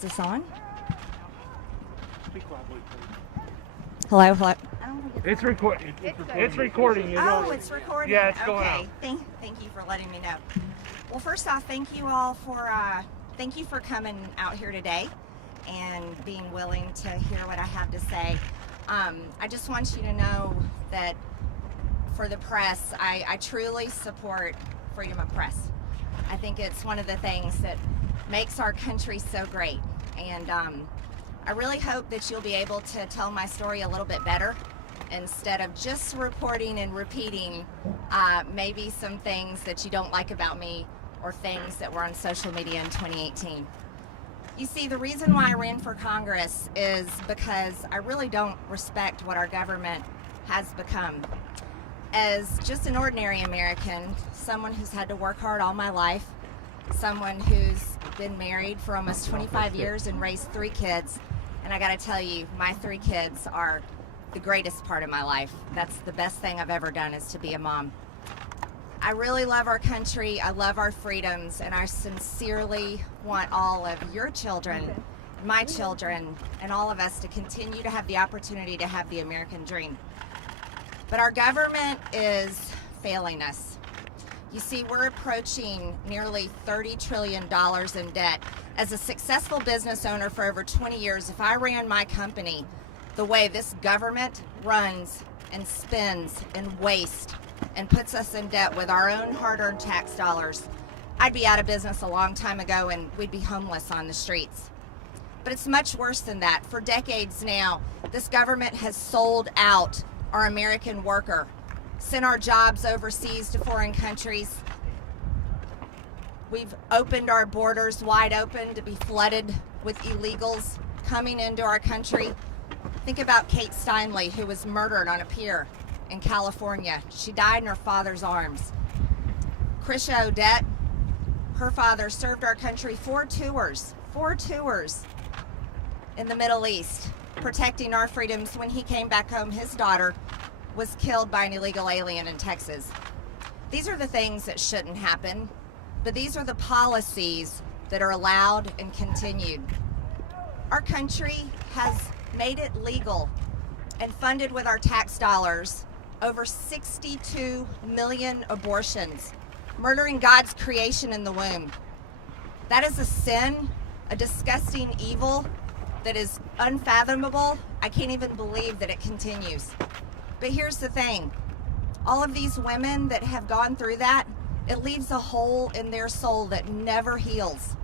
Is this on? Speak loudly, please. Hello, hello. It's recording. It's recording. Oh, it's recording. Yeah, it's going out. Thank you for letting me know. Well, first off, thank you all for coming out here today and being willing to hear what I have to say. I just want you to know that for the press, I truly support freedom of press. I think it's one of the things that makes our country so great, and I really hope that you'll be able to tell my story a little bit better instead of just reporting and repeating maybe some things that you don't like about me or things that were on social media in 2018. You see, the reason why I ran for Congress is because I really don't respect what our government has become. As just an ordinary American, someone who's had to work hard all my life, someone who's been married for almost 25 years and raised 3 kids, and I gotta tell you, my 3 kids are the greatest part of my life. That's the best thing I've ever done, is to be a mom. I really love our country, I love our freedoms, and I sincerely want all of your children, my children, and all of us to continue to have the opportunity to have the American dream. But our government is failing us. You see, we're approaching nearly $30 trillion in debt. As a successful business owner for over 20 years, if I ran my company the way this government runs and spends and wastes and puts us in debt with our own hard-earned tax dollars, I'd be out of business a long time ago and we'd be homeless on the streets. But it's much worse than that. For decades now, this government has sold out our American worker, sent our jobs overseas to foreign countries. We've opened our borders wide open to be flooded with illegals coming into our country. Think about Kate Steinle, who was murdered on a pier in California. She died in her father's arms. Krisha Odette, her father served our country 4 tours in the Middle East, protecting our freedoms. When he came back home, his daughter was killed by an illegal alien in Texas. These are the things that shouldn't happen, but these are the policies that are allowed and continued. Our country has made it legal and funded with our tax dollars over 62 million abortions, murdering God's creation in the womb. That is a sin, a disgusting evil that is unfathomable. I can't even believe that it continues. But here's the thing, all of these women that have gone through that, it leaves a hole in their soul that never heals.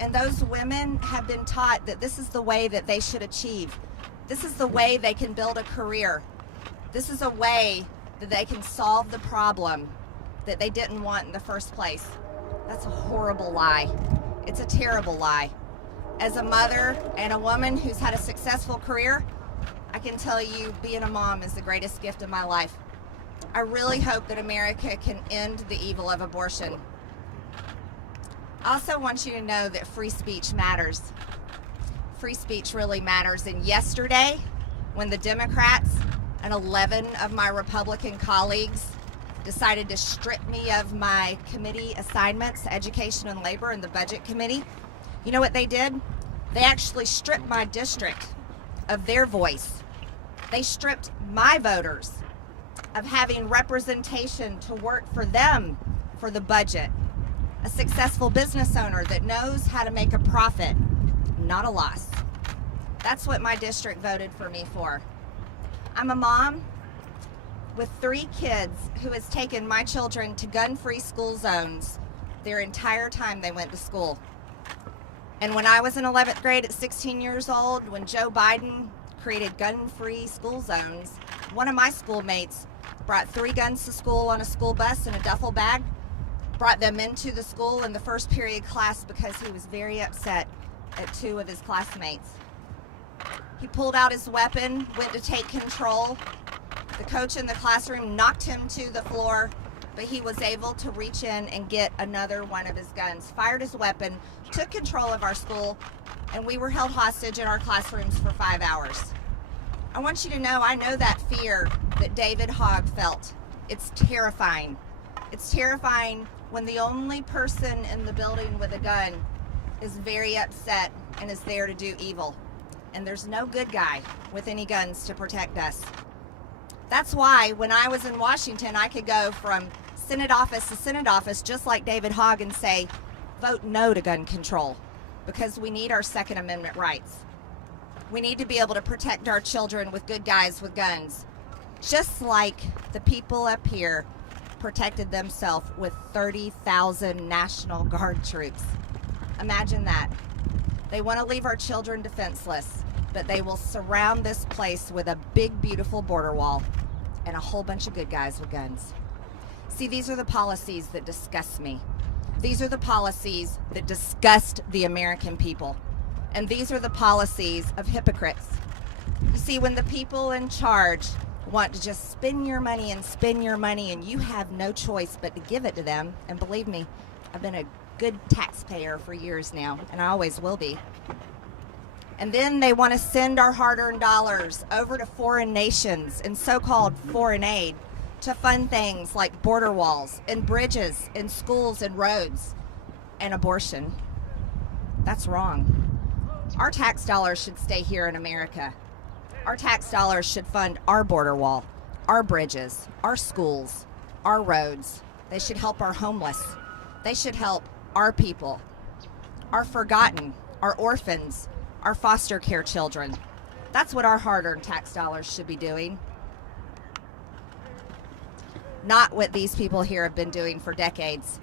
And those women have been taught that this is the way that they should achieve. This is the way they can build a career. This is a way that they can solve the problem that they didn't want in the first place. That's a horrible lie. It's a terrible lie. As a mother and a woman who's had a successful career, I can tell you being a mom is the greatest gift of my life. I really hope that America can end the evil of abortion. I also want you to know that free speech matters. Free speech really matters. And yesterday, when the Democrats and 11 of my Republican colleagues decided to strip me of my committee assignments, Education and Labor and the Budget Committee, you know what they did? They actually stripped my district of their voice. They stripped my voters of having representation to work for them for the budget. A successful business owner that knows how to make a profit, not a loss. That's what my district voted for me for. I'm a mom with 3 kids who has taken my children to gun-free school zones their entire time they went to school. And when I was in 11th grade at 16 years old, when Joe Biden created gun-free school zones, one of my schoolmates brought 3 guns to school on a school bus in a duffel bag, brought them into the school in the first period class because he was very upset at 2 of his classmates. He pulled out his weapon, went to take control. The coach in the classroom knocked him to the floor, but he was able to reach in and get another one of his guns, fired his weapon, took control of our school, and we were held hostage in our classrooms for 5 hours. I want you to know, I know that fear that David Hogg felt. It's terrifying. It's terrifying when the only person in the building with a gun is very upset and is there to do evil. And there's no good guy with any guns to protect us. That's why when I was in Washington, I could go from Senate office to Senate office, just like David Hogg, and say, vote no to gun control, because we need our Second Amendment rights. We need to be able to protect our children with good guys with guns, just like the people up here protected themselves with 30,000 National Guard troops. Imagine that. They want to leave our children defenseless, but they will surround this place with a big, beautiful border wall and a whole bunch of good guys with guns. See, these are the policies that disgust me. These are the policies that disgust the American people. And these are the policies of hypocrites. You see, when the people in charge want to just spend your money and you have no choice but to give it to them, and believe me, I've been a good taxpayer for years now, and I always will be. And then they want to send our hard-earned dollars over to foreign nations and so-called foreign aid to fund things like border walls and bridges and schools and roads and abortion. That's wrong. Our tax dollars should stay here in America. Our tax dollars should fund our border wall, our bridges, our schools, our roads. They should help our homeless. They should help our people, our forgotten, our orphans, our foster care children. That's what our hard-earned tax dollars should be doing. Not what these people here have been doing for decades.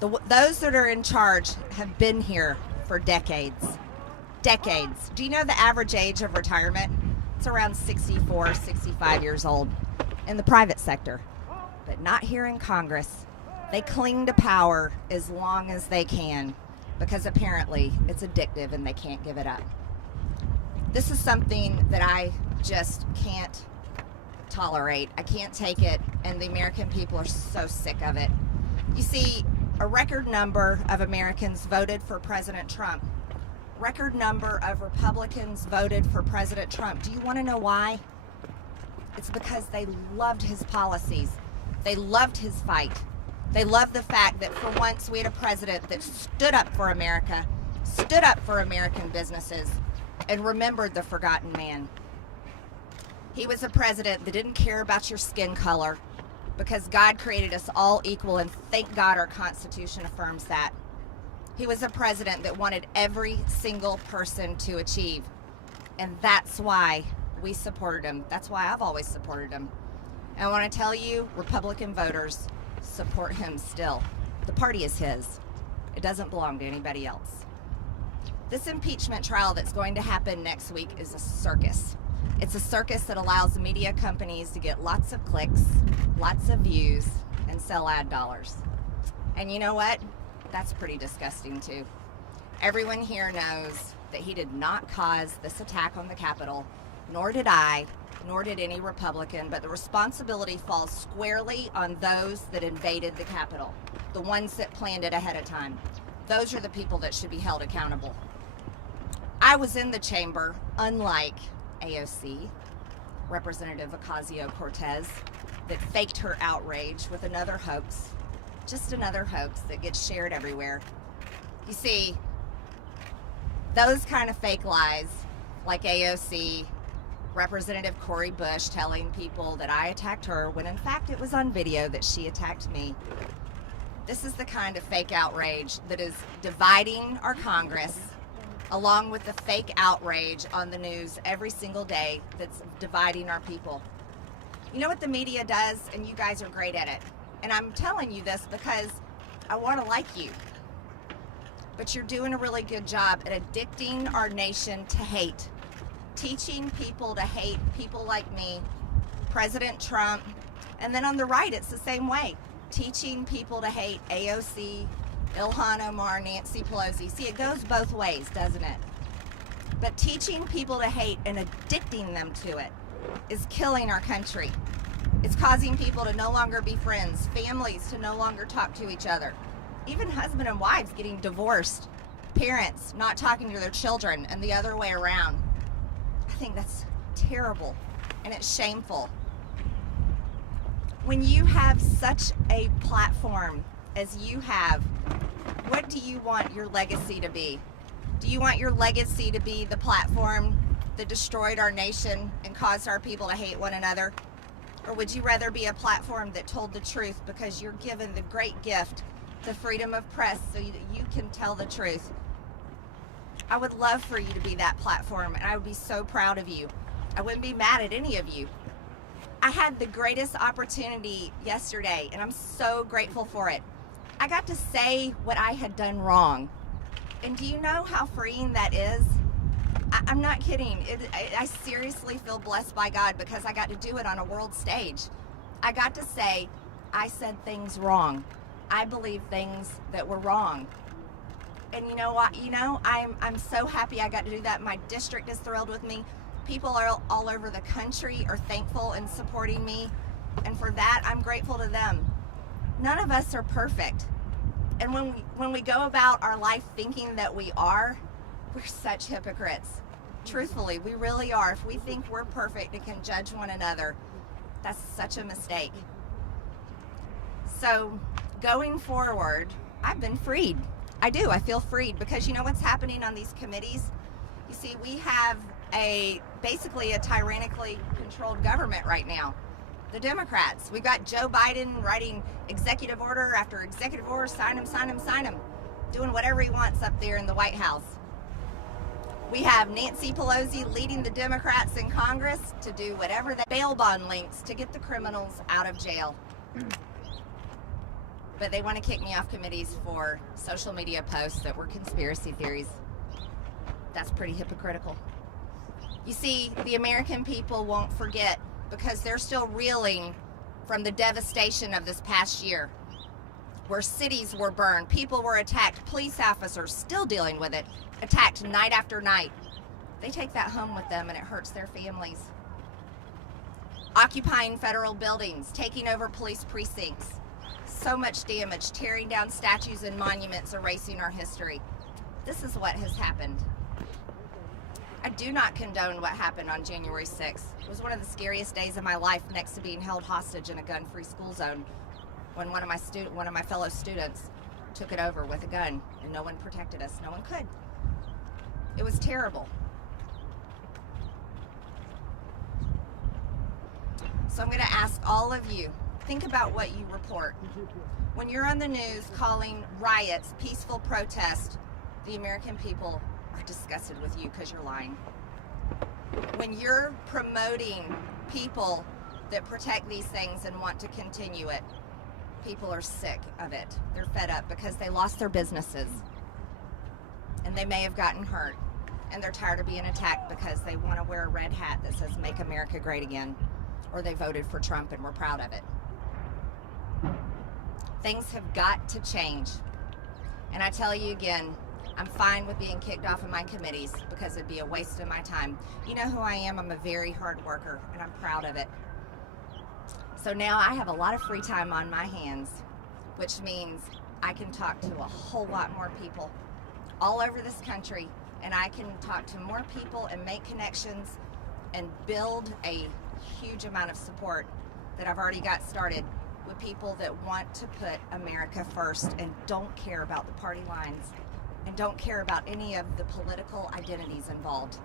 Those that are in charge have been here for decades. Decades. Do you know the average age of retirement? It's around 64, 65 years old in the private sector, but not here in Congress. They cling to power as long as they can because apparently it's addictive and they can't give it up. This is something that I just can't tolerate. I can't take it, and the American people are so sick of it. You see, a record number of Americans voted for President Trump. Record number of Republicans voted for President Trump. Do you want to know why? It's because they loved his policies. They loved his fight. They loved the fact that for once we had a president that stood up for America, stood up for American businesses, and remembered the forgotten man. He was a president that didn't care about your skin color because God created us all equal, and thank God our Constitution affirms that. He was a president that wanted every single person to achieve. And that's why we supported him. That's why I've always supported him. And I want to tell you, Republican voters support him still. The party is his. It doesn't belong to anybody else. This impeachment trial that's going to happen next week is a circus. It's a circus that allows media companies to get lots of clicks, lots of views, and sell ad dollars. And you know what? That's pretty disgusting too. Everyone here knows that he did not cause this attack on the Capitol, nor did I, nor did any Republican, but the responsibility falls squarely on those that invaded the Capitol, the ones that planned it ahead of time. Those are the people that should be held accountable. I was in the chamber, unlike AOC, Representative Ocasio-Cortez, that faked her outrage with another hoax. Just another hoax that gets shared everywhere. You see, those kind of fake lies, like AOC, Representative Cori Bush telling people that I attacked her when in fact it was on video that she attacked me. This is the kind of fake outrage that is dividing our Congress, along with the fake outrage on the news every single day that's dividing our people. You know what the media does, and you guys are great at it. And I'm telling you this because I want to like you. But you're doing a really good job at addicting our nation to hate. Teaching people to hate people like me, President Trump, and then on the right it's the same way. Teaching people to hate AOC, Ilhan Omar, Nancy Pelosi. See, it goes both ways, doesn't it? But teaching people to hate and addicting them to it is killing our country. It's causing people to no longer be friends, families to no longer talk to each other, even husband and wives getting divorced, parents not talking to their children, and the other way around. I think that's terrible, and it's shameful. When you have such a platform as you have, What do you want your legacy to be? Do you want your legacy to be the platform that destroyed our nation and caused our people to hate one another? Or would you rather be a platform that told the truth because you're given the great gift, the freedom of press, so that you can tell the truth? I would love for you to be that platform, and I would be so proud of you. I wouldn't be mad at any of you. I had the greatest opportunity yesterday, and I'm so grateful for it. I got to say what I had done wrong. And do you know how freeing that is? I'm not kidding. I seriously feel blessed by God because I got to do it on a world stage. I got to say, I said things wrong. I believe things that were wrong. And you know what? I'm so happy I got to do that. My district is thrilled with me. People are all over the country are thankful and supporting me. And for that, I'm grateful to them. None of us are perfect. And when we go about our life thinking that we are, we're such hypocrites. Truthfully, we really are. If we think we're perfect and can judge one another, that's such a mistake. So going forward, I've been freed. I do. I feel freed because you know what's happening on these committees? You see, we have basically a tyrannically controlled government right now. The Democrats. We've got Joe Biden writing executive order after executive order, sign him, doing whatever he wants up there in the White House. We have Nancy Pelosi leading the Democrats in Congress to do whatever they bail bond links to get the criminals out of jail. But they want to kick me off committees for social media posts that were conspiracy theories. That's pretty hypocritical. You see, the American people won't forget because they're still reeling from the devastation of this past year, where cities were burned, people were attacked, police officers still dealing with it, attacked night after night. They take that home with them and it hurts their families. Occupying federal buildings, taking over police precincts, so much damage, tearing down statues and monuments, erasing our history. This is what has happened. I do not condone what happened on January 6th. It was one of the scariest days of my life, next to being held hostage in a gun-free school zone when one of my fellow students took it over with a gun and no one protected us. No one could. It was terrible. So I'm going to ask all of you, think about what you report. When you're on the news calling riots peaceful protest, the American people are disgusted with you because you're lying. When you're promoting people that protect these things and want to continue it, people are sick of it. They're fed up because they lost their businesses and they may have gotten hurt, and they're tired of being attacked because they want to wear a red hat that says "Make America Great Again," or they voted for Trump and we're proud of it. Things have got to change. And I tell you again, I'm fine with being kicked off of my committees because it'd be a waste of my time. You know who I am. I'm a very hard worker and I'm proud of it. So now I have a lot of free time on my hands, which means I can talk to a whole lot more people all over this country, and I can talk to more people and make connections and build a huge amount of support that I've already got started with people that want to put America first and don't care about the party lines and don't care about any of the political identities involved.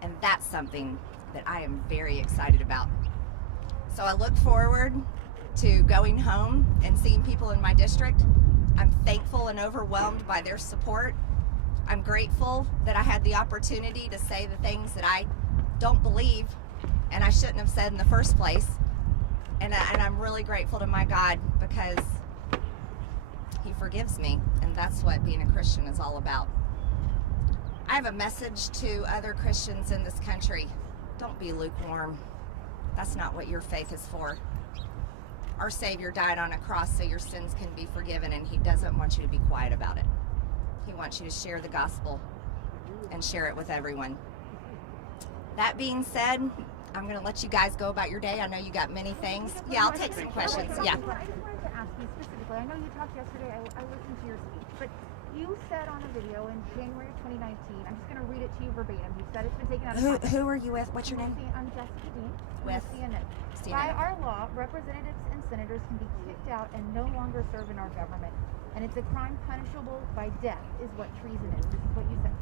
And that's something that I am very excited about. So I look forward to going home and seeing people in my district. I'm thankful and overwhelmed by their support. I'm grateful that I had the opportunity to say the things that I don't believe and I shouldn't have said in the first place. And I'm really grateful to my God because He forgives me, and that's what being a Christian is all about. I have a message to other Christians in this country. Don't be lukewarm. That's not what your faith is for. Our Savior died on a cross so your sins can be forgiven, and He doesn't want you to be quiet about it. He wants you to share the gospel and share it with everyone. That being said, I'm going to let you guys go about your day. I know you got many things. Yeah, I'll take some questions. Yeah. I just wanted to ask you specifically. I know you talked yesterday. I listened to your speech, but you said on a video in January of 2019, I'm just going to read it to you verbatim. You said it's been taken out of context. Who are you with? What's your name? I'm Jessica Dean With cbnnews. By our law, representatives and senators can be kicked out and no longer serve in our government. and it's a crime punishable by death, is what treason is. This is what you said.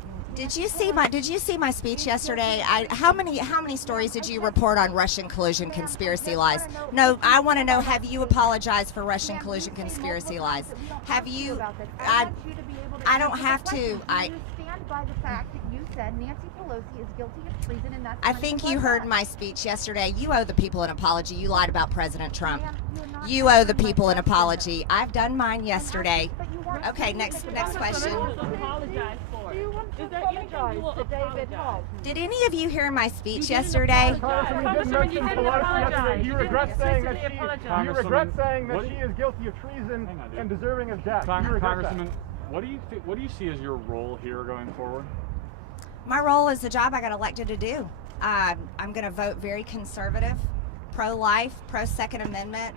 Did you see my speech yesterday? How many stories did you report on Russian collusion conspiracy lies? No, I want to know, have you apologized for Russian collusion conspiracy lies? Have you? I don't have to. Do you stand by the fact that you said Nancy Pelosi is guilty of treason, and that's I think you heard my speech yesterday. You owe the people an apology. You lied about President Trump. You owe the people an apology. I've done mine yesterday. Okay, next question. Do you want to apologize to David Hogg? Did any of you hear my speech yesterday? Congresswoman, you didn't apologize. You regret saying that she is guilty of treason and deserving of death. Congresswoman, what do you see as your role here going forward? My role is the job I got elected to do. I'm going to vote very conservative, pro-life, pro-Second Amendment,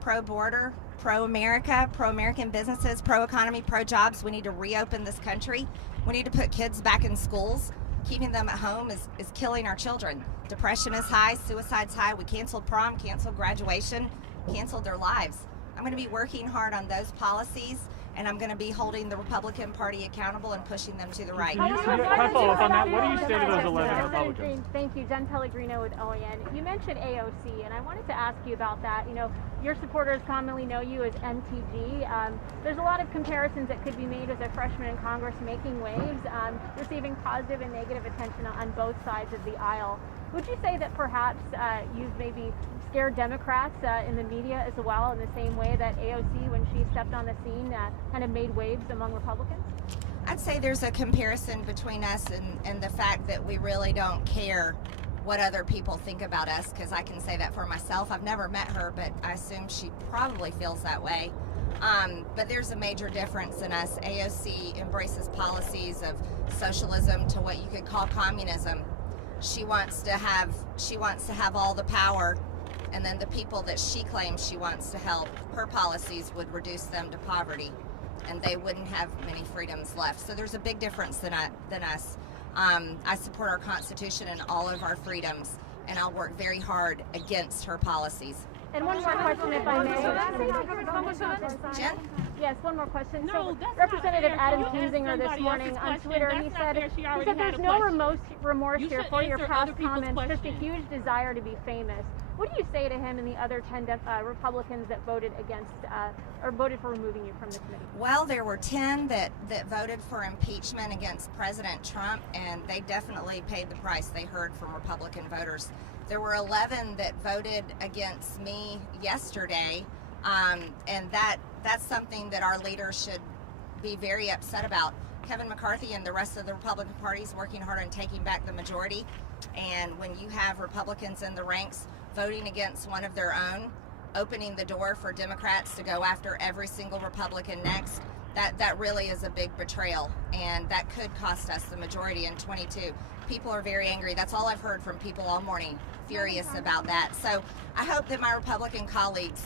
pro-border, pro-America, pro-American businesses, pro-economy, pro-jobs. We need to reopen this country. We need to put kids back in schools. Keeping them at home is killing our children. Depression is high, suicide's high. We canceled prom, canceled graduation, canceled their lives. I'm going to be working hard on those policies, and I'm going to be holding the Republican Party accountable and pushing them to the right. Can I follow up on that? What do you say to those 11 Republicans? Thank you. Jen Pellegrino with OAN. You mentioned AOC, and I wanted to ask you about that. You know, your supporters commonly know you as MTG. There's a lot of comparisons that could be made as a freshman in Congress making waves, receiving positive and negative attention on both sides of the aisle. Would you say that perhaps you've maybe scared Democrats in the media as well, in the same way that AOC, when she stepped on the scene, kind of made waves among Republicans? I'd say there's a comparison between us and the fact that we really don't care what other people think about us, because I can say that for myself. I've never met her, but I assume she probably feels that way. But there's a major difference in us. AOC embraces policies of socialism to what you could call communism. She wants to have all the power, and then the people that she claims she wants to help, her policies would reduce them to poverty, and they wouldn't have many freedoms left. So there's a big difference than us. I support our Constitution and all of our freedoms, and I'll work very hard against her policies. And one more question, if I may. Jen? Yes, one more question. No, So that's Representative not fair. Adam You asked Kinzinger this somebody morning else's on question. Twitter, That's he not said fair. She already there's had a no question. remorse You here should for your answer past other people's comments, just a questions. huge desire to be famous. What do you say to him and the other 10 Republicans that voted against or voted for removing you from the committee? Well, there were 10 that voted for impeachment against President Trump, and they definitely paid the price. They heard from Republican voters. There were 11 that voted against me yesterday, and that's something that our leaders should be very upset about. Kevin McCarthy and the rest of the Republican Party is working hard on taking back the majority, and when you have Republicans in the ranks voting against one of their own, opening the door for Democrats to go after every single Republican next, that really is a big betrayal, and that could cost us the majority in 22. People are very angry. That's all I've heard from people all morning, furious about that. So I hope that my Republican colleagues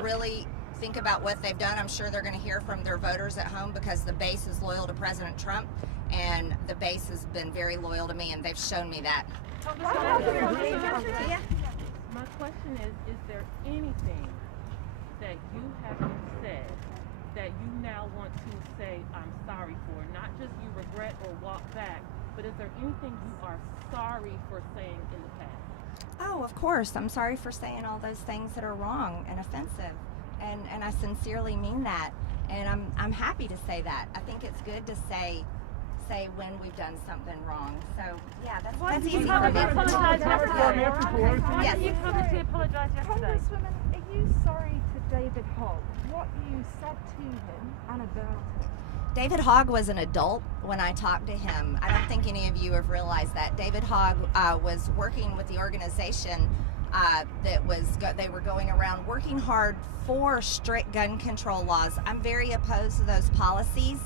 really think about what they've done. I'm sure they're going to hear from their voters at home, because the base is loyal to President Trump, and the base has been very loyal to me, and they've shown me that. Yeah. My question is there anything that you haven't said that you now want to say I'm sorry for? Not just you regret or walk back, but is there anything you are sorry for saying in the past? Oh, of course. I'm sorry for saying all those things that are wrong and offensive. And I sincerely mean that. And I'm happy to say that. I think it's good to say when we've done something wrong. So yeah, that's easy for me. Yes. You come to apologize yesterday. Congresswoman, are you sorry to David Hogg? What you said to him and about him? David Hogg was an adult when I talked to him. I don't think any of you have realized that. David Hogg was working with the organization they were going around working hard for strict gun control laws. I'm very opposed to those policies.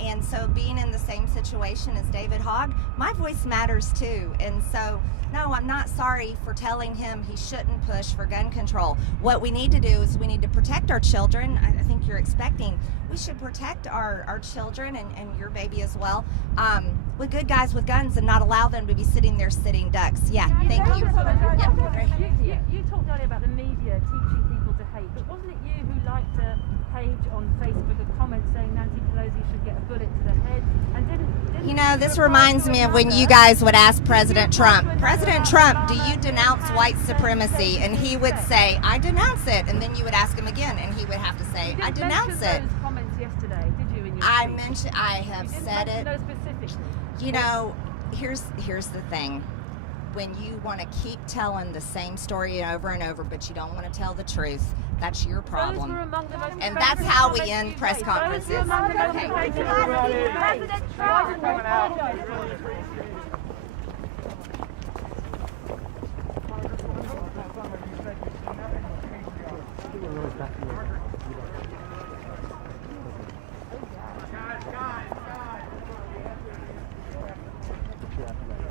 And so being in the same situation as David Hogg, my voice matters too. And so, no, I'm not sorry for telling him he shouldn't push for gun control. What we need to do is we need to protect our children. I think you're expecting. We should protect our children and your baby as well with good guys with guns, and not allow them to be sitting there sitting ducks. Yeah, thank you. You talked earlier about the media teaching people to hate But wasn't it you who liked a page on Facebook, a comment saying Nancy Pelosi should get a bullet to the head, and didn't You know, this reply reminds to me of when another? you guys would ask President Trump, President Trump, do you denounce white supremacy? And he would say, I denounce it. And then you would ask him again, and he would have to say, You I didn't denounce mention it. those comments yesterday, did you? In your I speech? mentioned, I have You didn't said mention it. those specifically. You know, here's the thing. When you want to keep telling the same story over and over, but you don't want to tell the truth, that's your Those problem. were among the most And that's offensive how we comments end you press made. conferences. Those were among the most Okay. offensive comments you made. President Trump. Coming out. Marjorie.